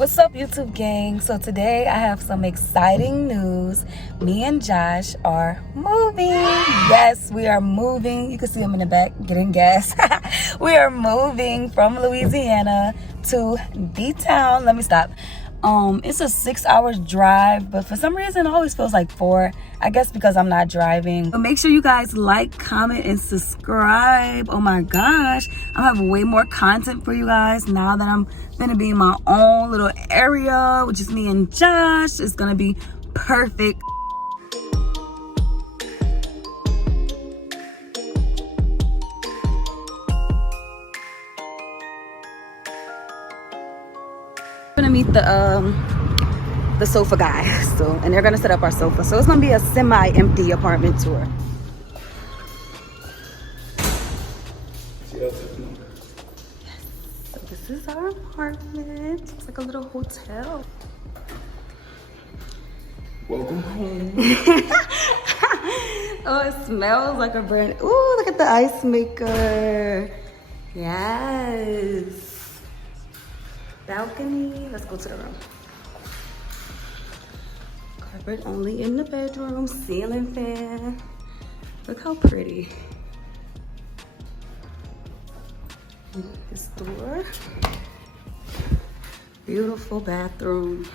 What's up, YouTube gang? So today I have some exciting news. Me and Josh are moving. Yes, we are moving. You can see him in the back getting gas. We are moving from Louisiana to D-Town. Let me stop. It's a 6 hours drive, but for some reason it always feels like 4. I guess because I'm not driving. But make sure you guys like, comment, and subscribe. Oh my gosh, I have way more content for you guys now that I'm gonna be in my own little area, which is me and Josh. It's gonna be perfect. We're gonna meet the sofa guy, and they're gonna set up our sofa. So it's gonna be a semi-empty apartment tour. Yes. So this is our apartment. It's like a little hotel. Welcome home. Oh, it smells like a brand. Ooh, look at the ice maker. Yes. Balcony. Let's go to the room. Carpet only in the bedroom. Ceiling fan. Look how pretty. This door. Beautiful bathroom.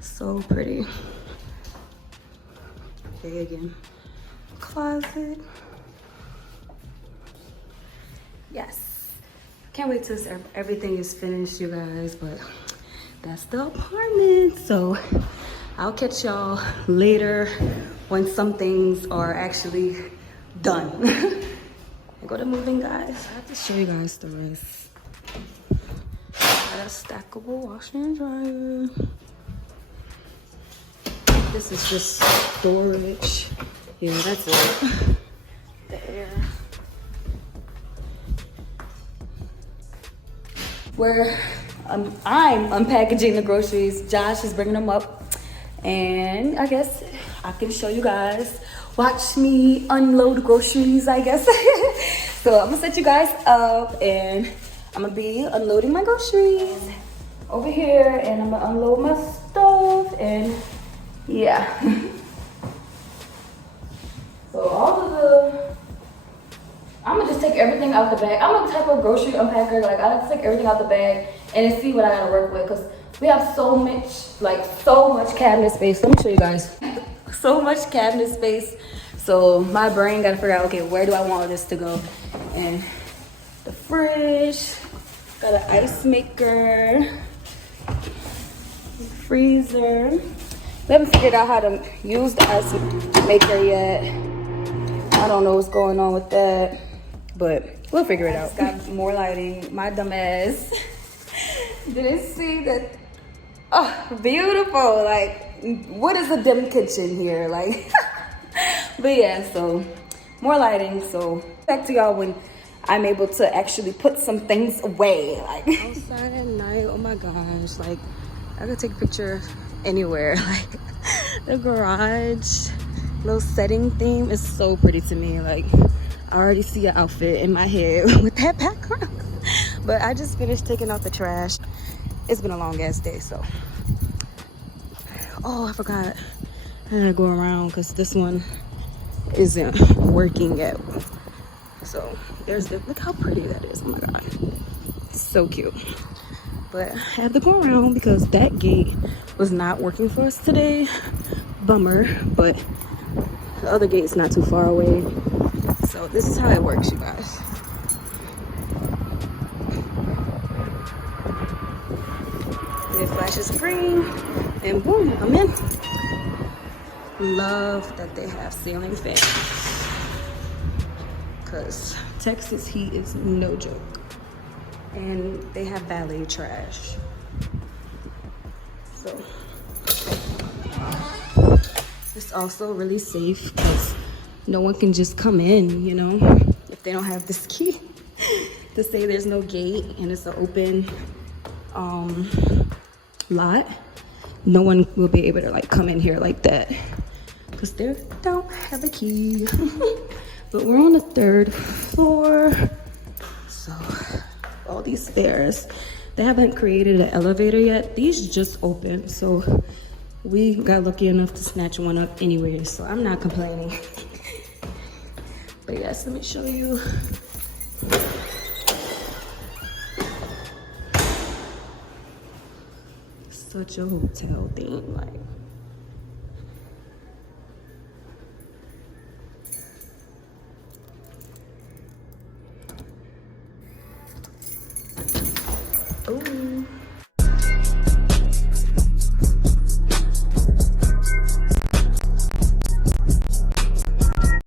So pretty. Okay, again. Closet. Yes. Can't wait till everything is finished, you guys, but that's the apartment. So I'll catch y'all later when some things are actually done. I go to moving, guys. I have to show you guys the rest. Got a stackable washer and dryer. This is just storage. Yeah, that's it. The air. Where I'm unpackaging the groceries. Josh is bringing them up. And I guess I can show you guys. Watch me unload groceries, I guess. So I'm gonna set you guys up and I'm gonna be unloading my groceries over here, and I'm gonna unload my stuff, and yeah. So I'm gonna just take everything out the bag. I'm a type of grocery unpacker. Like, I like to take everything out the bag and then see what I gotta work with, because we have so much cabinet space. Let me show you guys. So much cabinet space. So my brain gotta figure out, okay, where do I want this to go? And the fridge, got an ice maker, freezer. We haven't figured out how to use the ice maker yet. I don't know what's going on with that, but we'll figure it out. Got more lighting. My dumb ass didn't see that. Oh, beautiful. Like, what is a dim kitchen here? Like, but yeah, so more lighting. So back to y'all when I'm able to actually put some things away. Like, outside at night, oh my gosh. Like, I could take a picture anywhere. Like, the garage, little setting theme is so pretty to me. Like, I already see an outfit in my head with that background. But I just finished taking out the trash. It's been a long ass day, so. Oh, I forgot. I gotta go around because this one isn't working yet. So there's look how pretty that is. Oh my god, so cute. But I had to go around because that gate was not working for us today. Bummer, but the other gate's not too far away. So this is how it works, you guys. It flashes green, and boom, I'm in. Love that they have ceiling fans, because Texas heat is no joke. And they have valet trash. So it's also really safe because no one can just come in, you know, if they don't have this key to say there's no gate and it's an open lot. No one will be able to like come in here like that because they don't have a key. But we're on the 3rd floor, so all these stairs. They haven't created an elevator yet. These just opened, so we got lucky enough to snatch one up anyway, so I'm not complaining. But yes, let me show you. Such a hotel theme, like.